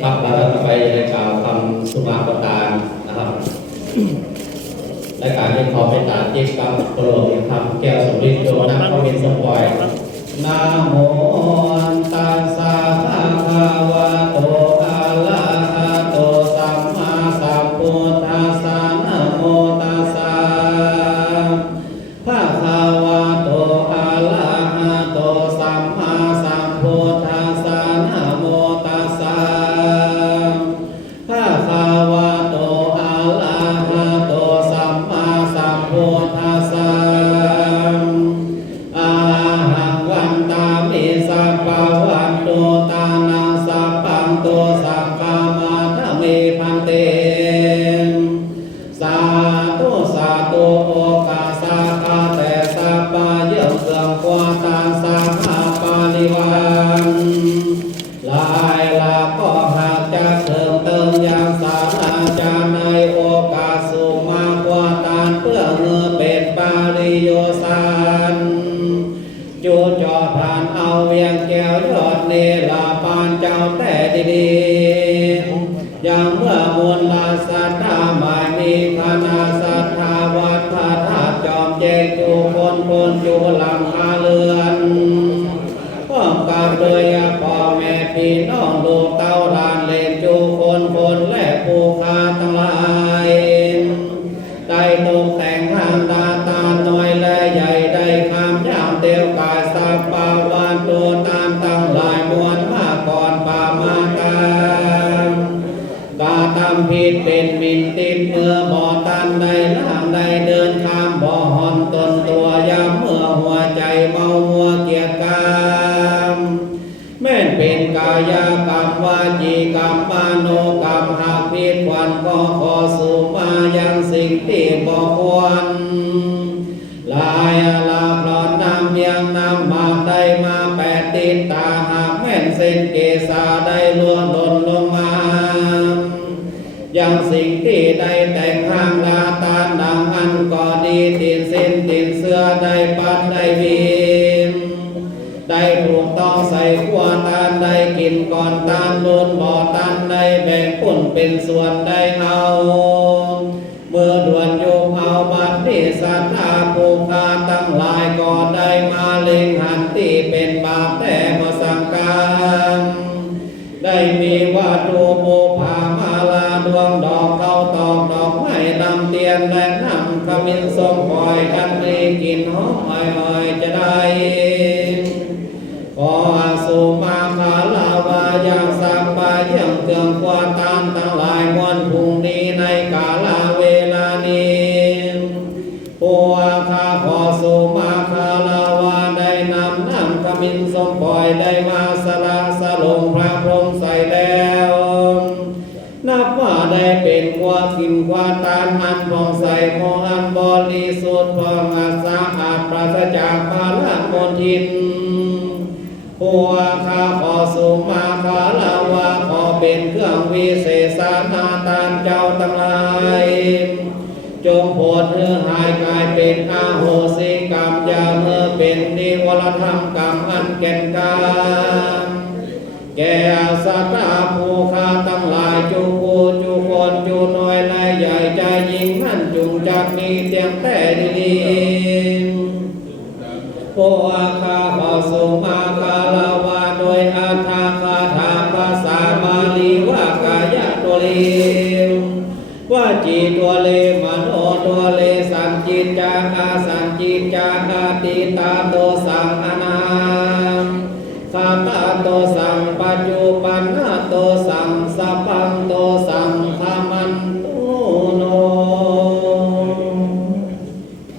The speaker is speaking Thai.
ครับแล้วต่อไปในกล่าวคำสุมาประทานนะครับและการที่ขอไปตาเจ็กกับโปรดคำแก้วสมฤทธิ์โยนักพระเวนสมปล่อยนะโมตัสสะภะคะวะโตอะระหะโตสัมมาสัมพุทธัสสะนะโมตัสสะภะคะวะโตอะระหะโตสัมมาสัมพุทธัสสะนะโมตัสสะภะคะวะโตอะระหะโตสัมมาสัมพุทธัสสะอะหังวันตามิสัพพะวันโตตานังสัพพังโตสัพพะมาทะเมพันเตสาธุสาธุโอกาสาคาแต่สัพพะเยี่ยมเสื่อมกว่าตาสัพพะปาลิวันลายลาก็หากจะเสริมเติมยังสาราจารในโอกาสสูงมากกว่าตานเพื่อเงือเป็นปาริโยสานจูจอผ่านเอาเวียงแก้วยอดเนลาปานเจ้าแต่ดีๆอย่างเมื่อมวลลาสัทธาหมายมีคณะสัทธาวัดพระธาตุจอมแจงจูคนจูหลังคาเรือนพร้อมกับโดยพ่อแม่พี่น้องลูกเต้าหลานเล่นจูคนและผู้ค้าทั้งหลายได้ตกแต่งห้างตาตาน้อยและใหญ่ได้คำย่ามเตียวกายสัพปาวานโตตามตั้งหลายมวลมาก่อนป่ามาตาทำผิดเป็นมินติดเมื่อบ่อตันใดล่างใดเดินข้ามบ่อหอนตนตัวยามเมื่อหัวใจเมามัวเกียจกามแม่นเป็นกายกรรมวาจีกรรมมโนกรรมหากผิดควันก็ขอสู่มายังสิ่งที่บ่ควรลายลาพลอนนำยังนำมาได้มาแปดติดตาหากแม่นเส้นเกษาได้ล้วนหล่นลงมายังสิ่งที่ได้แต่งห้างลาตาดังอันก็ดีตินเส้นตินเสื้อได้ปัดได้วีมได้ถูกต้องใส่ขวดตานได้กินก่อนตานล้นบ่อตานได้แบ่งปุ่นเป็นส่วนได้เอาเมื่อด่วนโยมเอาบัตรที่ศรัทธาผู้ค้าตั้งหลายก็ได้มาเล็งหันที่เป็นบาปแต่บ่สังการได้มีวัตถุบูชามาลาดวงดอกเข้าตอกดอกไม้ลำเตียนและนำขมิ้นส้มปล่อยอันนี้กินหอมอ่อยจะได้ขอสุมาคาลาวายังสัพพะยังเกืองกว่าตามทั้งหลายมวลพรุ่งนี้ในกาลเวลานี้ผู้อาคาขอสุมาคาลาวาได้นำขมิ้นส้มปล่อยได้มาสละสลงพระพรหมใส่แล้วนับว่าได้เป็นกว่ากินกว่าตานอันผ่องใสของอันบริสุทธิ์ผ่องอาสาอาจปราศจากภาระมลทินผู้อาคาขอสุมาคาลาวาขอเป็นเครื่องวิเศษนาตานเจ้าทั้งหลายจงโปรดเนื้อหายกายเป็นอาโหสิกรรมอย่าเมื่อเป็นนิวรธรรมกรรมอันแก่นกลางแก่สัตว์ผู้ค้าทั้งหลายจูผู้จูคนจูน้อยและใหญ่ใจยิ่งนั่นจุงจากนี้เตียงแต่ดีๆผู้อาคาขอสุมาคาลาวาโดยอัตถาคาถาภาษาบาลีว่ากายะตัวเลว่าจีตัวเลมโนตัวเลสันจิตจาอาสันจิตจาอาติตาโตสังอ